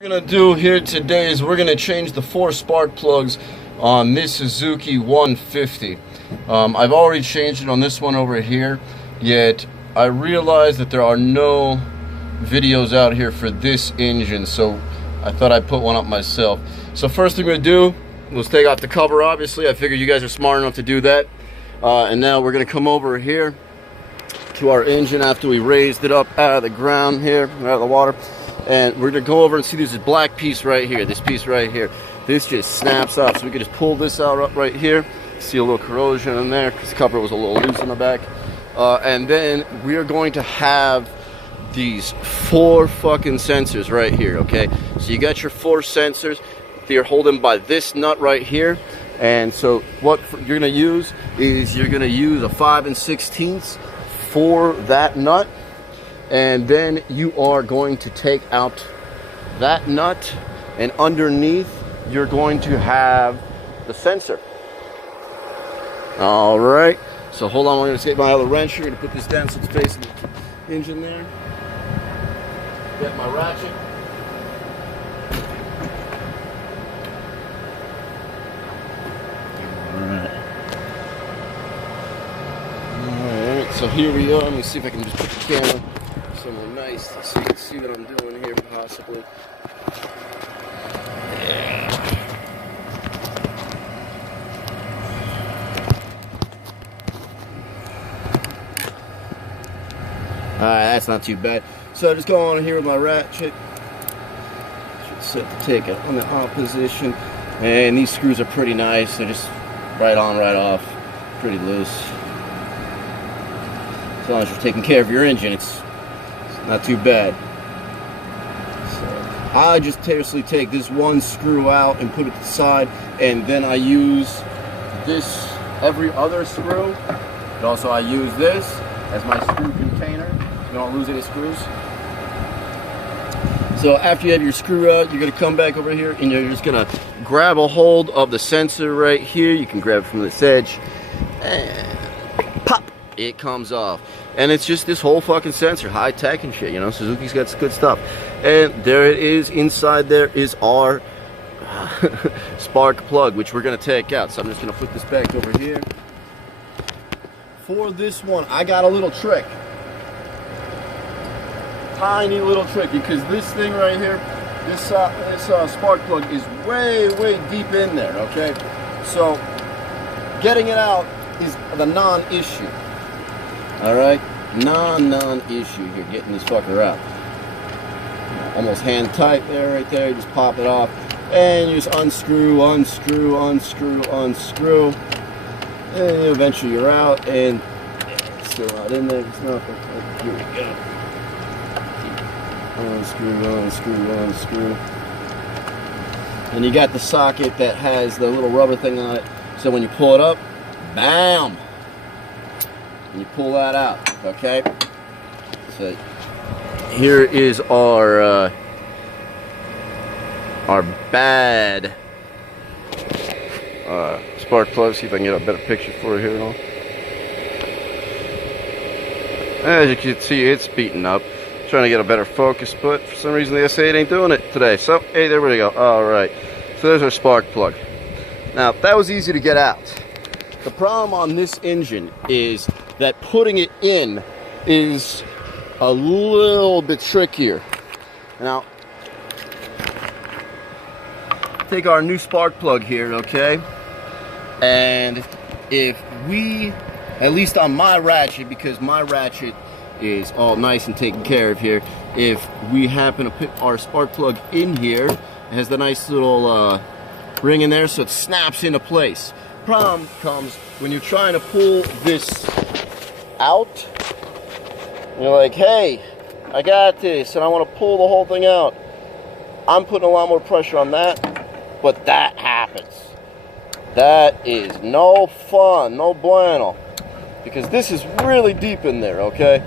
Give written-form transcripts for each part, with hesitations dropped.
What we're gonna do here today is we're gonna change the 4 spark plugs on this Suzuki 150. I've already changed it on this one over here, yet I realized that there are no videos out here for this engine, so I thought I'd put one up myself. So first thing we're gonna do was take off the cover. Obviously, I figured you guys are smart enough to do that. And now we're gonna come over here to our engine after we raised it up out of the ground here, out of the water. And we're gonna go over and see there's this black piece right here, this piece right here. This just snaps up, so we can just pull this out up right here. See a little corrosion in there because the cover was a little loose in the back. And then we are going to have these 4 fucking sensors right here, okay? So you got your 4 sensors. They're holding by this nut right here. And so what you're gonna use is you're gonna use a 5 16 for that nut. And then you are going to take out that nut, and underneath you're going to have the sensor. All right, so hold on, I'm going to take my other wrench here, going to put this down so it's facing the engine there. Get my ratchet. All right, so here we are. Let me see if I can just put the camera somewhere nice so you can see what I'm doing here, possibly. Yeah. Alright, that's not too bad. So just go on here with my ratchet. Should set to take it on the on position. And these screws are pretty nice. They're just right on, right off. Pretty loose. As long as you're taking care of your engine, it's not too bad. So I just seriously take this one screw out and put it to the side, and then I use this every other screw. But also I use this as my screw container. You don't lose any screws. So after you have your screw out, you're gonna come back over here and you're just gonna grab a hold of the sensor right here. You can grab it from this edge and pop, it comes off. And it's just this whole fucking sensor, high tech and shit, you know. Suzuki's got some good stuff. And there it is. Inside there is our spark plug, which we're gonna take out. So I'm just gonna put this back over here. For this one, I got a little trick. Tiny little trick, because this thing right here, this spark plug is way deep in there, okay? So getting it out is the non-issue. Alright, non-issue. You're getting this fucker out. Almost hand tight there, right there. You just pop it off, and you just unscrew, unscrew, unscrew, unscrew, and eventually you're out. And it's still not in there. It's nothing. Here we go. Unscrew, unscrew, unscrew. And you got the socket that has the little rubber thing on it. So when you pull it up, bam. And you pull that out, okay? So here is our bad spark plug. See if I can get a better picture for you here and all. As you can see, it's beaten up. Trying to get a better focus, but for some reason the S8 ain't doing it today. So hey, there we go. All right. So there's our spark plug. Now that was easy to get out. The problem on this engine is that putting it in is a little bit trickier. Now, take our new spark plug here, okay? And if we, at least on my ratchet, because my ratchet is all nice and taken care of here, if we happen to put our spark plug in here, it has the nice little ring in there, so it snaps into place. Problem comes when you're trying to pull this out. You're like, hey, I got this, and I want to pull the whole thing out. I'm putting a lot more pressure on that, but that happens. That is no fun, no bueno, because this is really deep in there, okay?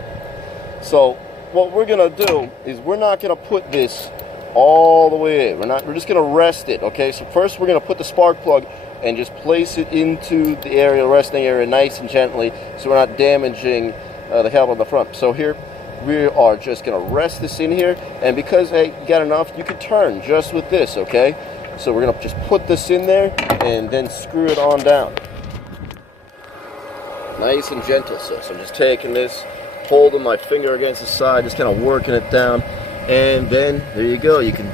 So what we're gonna do is we're not gonna put this all the way in. We're just gonna rest it, okay? So first we're gonna put the spark plug and just place it into the area, resting area, nice and gently, so we're not damaging the caliper on the front. So here, we are just gonna rest this in here, and because hey, you got enough, you can turn just with this, okay? So we're gonna just put this in there and then screw it on down. Nice and gentle, so I'm just taking this, holding my finger against the side, just kind of working it down, and then there you go. You can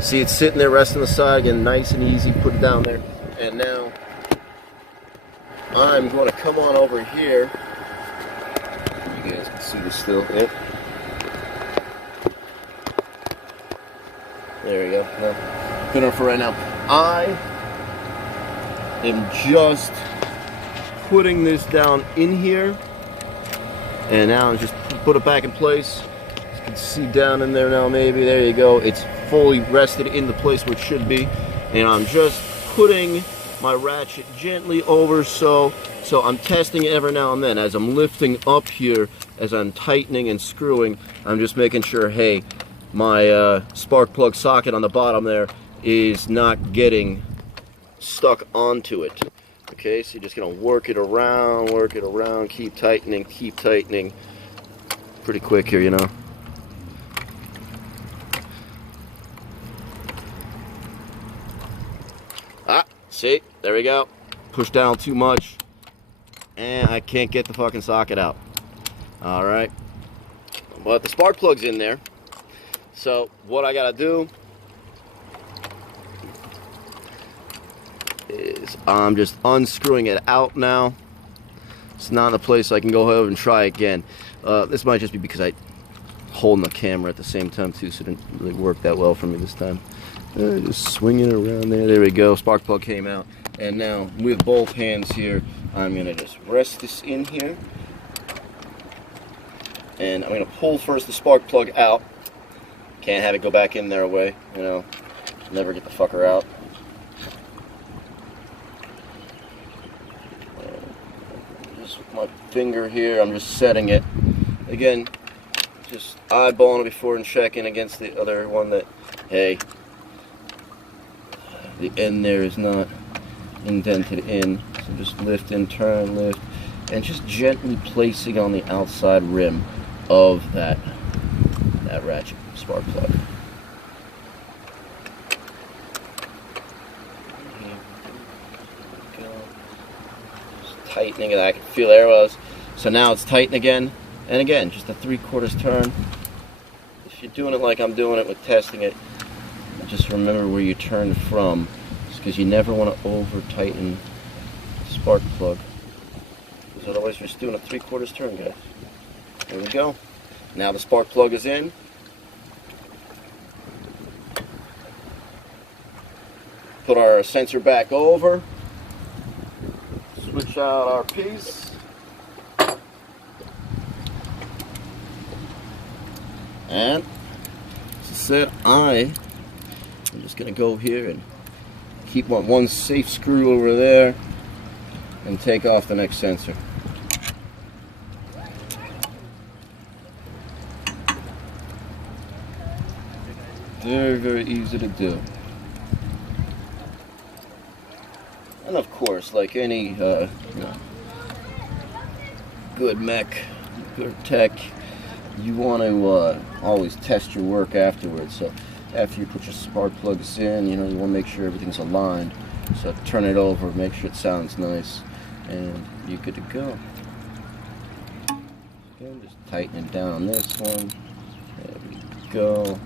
see it sitting there resting on the side again, nice and easy. Put it down there, and now I'm going to come on over here. You guys can see this still. Yep. There we go. Well, good enough for right now. I am just putting this down in here, and now just put it back in place. You can see down in there now, maybe. There you go. It's fully rested in the place where it should be, and I'm just putting my ratchet gently over, so I'm testing it every now and then as I'm lifting up here, as I'm tightening and screwing. I'm just making sure, hey, my spark plug socket on the bottom there is not getting stuck onto it. Okay, so you're just gonna work it around, keep tightening, pretty quick here, you know. Ah, see, there we go. Push down too much, and I can't get the fucking socket out. All right, but the spark plug's in there. So what I gotta do is I'm just unscrewing it out now. It's not in a place I can go ahead and try again. This might just be because I holding the camera at the same time too, so it didn't really work that well for me this time. Just swinging it around there. There we go. Spark plug came out, and now with both hands here, I'm gonna just rest this in here, and I'm gonna pull first the spark plug out. Can't have it go back in there away, you know. Never get the fucker out. Just with my finger here, I'm just setting it. Again, just eyeballing it before and checking against the other one that, hey, the end there is not indented in. So just lift and turn, lift, and just gently placing on the outside rim of that ratchet spark plug. Just tightening it. I can feel there was. So now it's tighten again, and again, just a 3/4 turn. If you're doing it like I'm doing it with testing it, just remember where you turn from, because you never want to over tighten the spark plug, because otherwise you're just doing a 3/4 turn, guys. There we go. Now the spark plug is in. Put our sensor back over, switch out our piece, and as I said, I'm just going to go here and keep one safe screw over there and take off the next sensor. Very, very easy to do. And of course, like any good mech, good tech, you want to always test your work afterwards. So after you put your spark plugs in, you know, you want to make sure everything's aligned. So turn it over, make sure it sounds nice, and you're good to go. Again, just tighten it down on this one. There we go.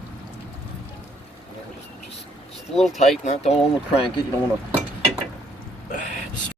Just a little tight, don't over crank it. You don't want to